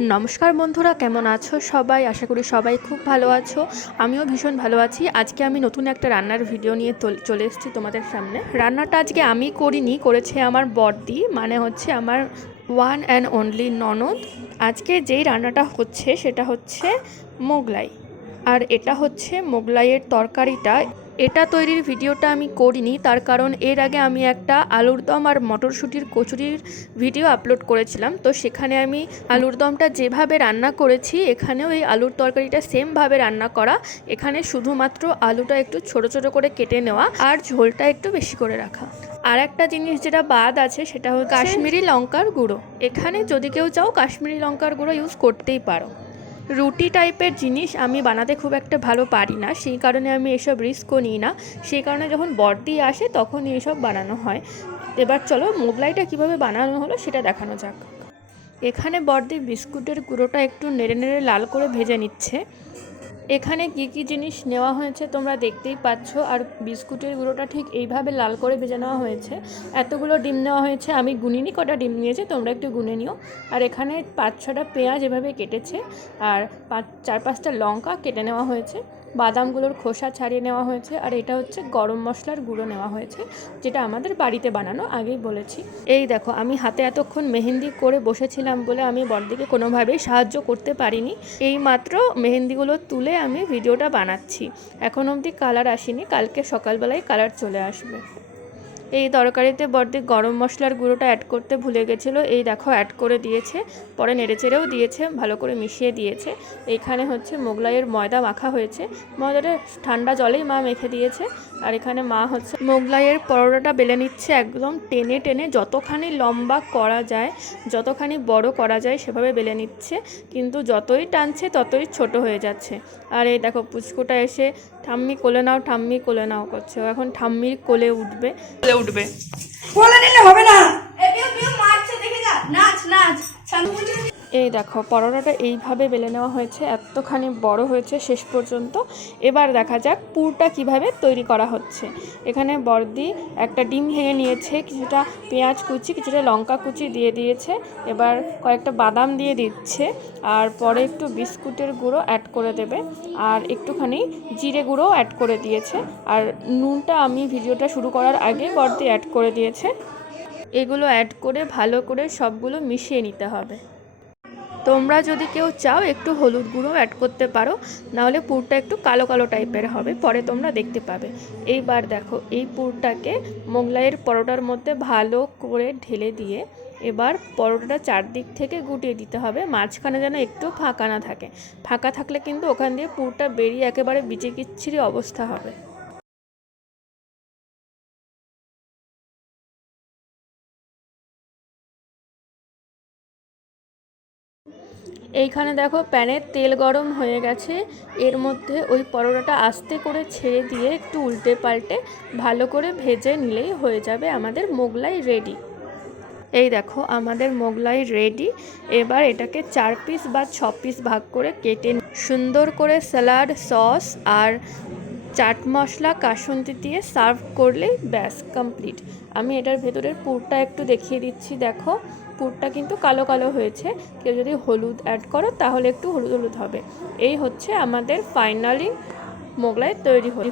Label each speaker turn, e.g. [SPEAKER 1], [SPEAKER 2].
[SPEAKER 1] নমস্কার বন্ধুরা, কেমন আছো সবাই? আশা করি সবাই খুব ভালো আছো। আমিও ভীষণ ভালো আছি। আজকে আমি নতুন একটা রান্নার ভিডিও নিয়ে চলে এসেছি তোমাদের সামনে। রান্নাটা আজকে আমি করিনি, করেছে আমার বড়দি মানে হচ্ছে আমার ওয়ান অ্যান্ড অনলি ননদ। আজকে যেই রান্নাটা হচ্ছে, সেটা হচ্ছে মোগলাই। আর এটা হচ্ছে মোগলাইয়ের তরকারিটা। এটা তৈরির ভিডিওটা আমি করিনি তার কারণ এর আগে আমি একটা আলুর দম আর মটরশুঁটির কচুরির ভিডিও আপলোড করেছিলাম। তো সেখানে আমি আলুর দমটা যেভাবে রান্না করেছি এখানেও এই আলুর তরকারিটা সেমভাবে রান্না করা। এখানে শুধুমাত্র আলুটা একটু ছোট ছোট করে কেটে নেওয়া আর ঝোলটা একটু বেশি করে রাখা। আর একটা জিনিস যেটা বাদ আছে সেটা হচ্ছে কাশ্মীরি লঙ্কার গুঁড়ো। এখানে যদি কেউ চাও কাশ্মীরি লঙ্কার গুঁড়ো ইউজ করতেই পারো। রুটি টাইপের জিনিস আমি বানাতে খুব একটা ভালো পারি না। সেই কারণে আমি এসব রিস্কও নিই না। সেই কারণে যখন বর্দি আসে তখন এইসব বানানো হয়। এবার চলো মোগলাইটা কীভাবে বানানো হলো সেটা দেখানো যাক। এখানে বর্দি বিস্কুটের গুঁড়োটা একটু নেড়ে নেড়ে লাল করে ভেজে নিচ্ছে। এখানে কি কি জিনিস নেওয়া হয়েছে তোমরা দেখতেই পাচ্ছ, আর বিস্কুটের গুঁড়োটা ঠিক এইভাবে লাল করে ভেজে নেওয়া হয়েছে। এতগুলো ডিম নেওয়া হয়েছে, আমি গুনিনি কটা ডিম নিয়েছি, তোমরা একটু গুনে নিও। আর এখানে পাঁচ ছটা পেঁয়াজ এভাবে কেটেছে, আর পাঁচ, চার পাঁচটা লঙ্কা কেটে নেওয়া হয়েছে। বাদামগুলোর খোসা ছাড়িয়ে নেওয়া হয়েছে আর এটা হচ্ছে গরম মশলার গুঁড়ো নেওয়া হয়েছে, যেটা আমাদের বাড়িতে বানানো আগেই বলেছি। এই দেখো, আমি হাতে এতক্ষণ মেহেন্দি করে বসেছিলাম বলে আমি বড়দিকে কোনোভাবেই সাহায্য করতে পারিনি। এই মাত্র মেহেন্দিগুলো তুলে আমি ভিডিওটা বানাচ্ছি। এখন অবধি কালার আসেনি, কালকে সকালবেলায় কালার চলে আসবে। এই তরকারিতে বড়দি গরম মশলার গুঁড়োটা অ্যাড করতে ভুলে গেছিল। এই দেখো অ্যাড করে দিয়েছে, পরে নেড়েচেড়েও দিয়েছে, ভালো করে মিশিয়ে দিয়েছে। এখানে হচ্ছে মোগলাইয়ের ময়দা মাখা হয়েছে। ময়দাটা ঠান্ডা জলেই মা মেখে দিয়েছে। আর এখানে মা হচ্ছে, মোগলাইয়ের পরোটাটা বেলে নিচ্ছে একদম টেনে টেনে, যতখানি লম্বা করা যায়, যতখানি বড় করা যায় সেভাবে বেলে নিচ্ছে। কিন্তু যতই টানছে ততই ছোট হয়ে যাচ্ছে। আর এই দেখো পুচকুটা এসে, ঠাম্মি কোলে নাও, ঠাম্মি কোলে নাও করছে। এখন ঠাম্মির কোলে উঠবে। উঠবে।
[SPEAKER 2] বলে নিলে হবে না।
[SPEAKER 3] এ বিউ বিউ মারছে দেখে যা। নাচ নাচ।
[SPEAKER 1] এই দেখো, পরোটাটা এইভাবে বেলে নেওয়া হয়েছে, এতখানি বড় হয়েছে শেষ পর্যন্ত। এবার দেখা যাক পুরটা কীভাবে তৈরি করা হচ্ছে। এখানে বর্দি একটা ডিম ভেঙে নিয়েছে, কিছুটা পেঁয়াজ কুচি, কিছুটা লঙ্কা কুচি দিয়ে দিয়েছে। এবার কয়েকটা বাদাম দিয়ে দিচ্ছে, আর পরে একটু বিস্কুটের গুঁড়ো অ্যাড করে দেবে, আর একটুখানি জিরে গুঁড়ো অ্যাড করে দিয়েছে। আর নুনটা আমি ভিডিওটা শুরু করার আগে বর্দি অ্যাড করে দিয়েছে। এগুলো অ্যাড করে ভালো করে সবগুলো মিশিয়ে নিতে হবে। তোমরা যদি কেউ চাও একটু হলুদ গুঁড়ো অ্যাড করতে পারো, নাহলে পুরটা একটু কালো কালো টাইপের হবে, পরে তোমরা দেখতে পাবে। এইবার দেখো, এই পুরটাকে মোগলাইয়ের পরোটার মধ্যে ভালো করে ঢেলে দিয়ে এবার পরোটাটা চারদিক থেকে গুটিয়ে দিতে হবে, মাঝখানে যেন একটু ফাঁকা না থাকে। ফাঁকা থাকলে কিন্তু ওখান দিয়ে পুরটা বেরিয়ে একেবারে বিচে কিচ্ছিরি অবস্থা হবে। এইখানে দেখো প্যানে তেল গরম হয়ে গেছে। এর মধ্যে ওই পরোটাটা আস্তে করে ছেড়ে দিয়ে একটু উল্টে পাল্টে ভালো করে ভেজে নিলেই হয়ে যাবে আমাদের মোগলাই রেডি। এই দেখো আমাদের মোগলাই রেডি। এবার এটাকে চার পিস বা ছ পিস ভাগ করে কেটে সুন্দর করে স্যালাড, সস আর চাট মশলা কাসন্তি দিয়ে সার্ভ করলেই ব্যাস কমপ্লিট আমি এটার ভেতরের পুরটা একটু দেখিয়ে দিচ্ছি, দেখো। পুরটা কিন্তু কালো কালো হয়েছে। কেউ যদি হলুদ অ্যাড করো, তাহলে একটু হলুদ হলুদ হবে। এই হচ্ছে আমাদের ফাইনালি মোগলাই তৈরি হয়ে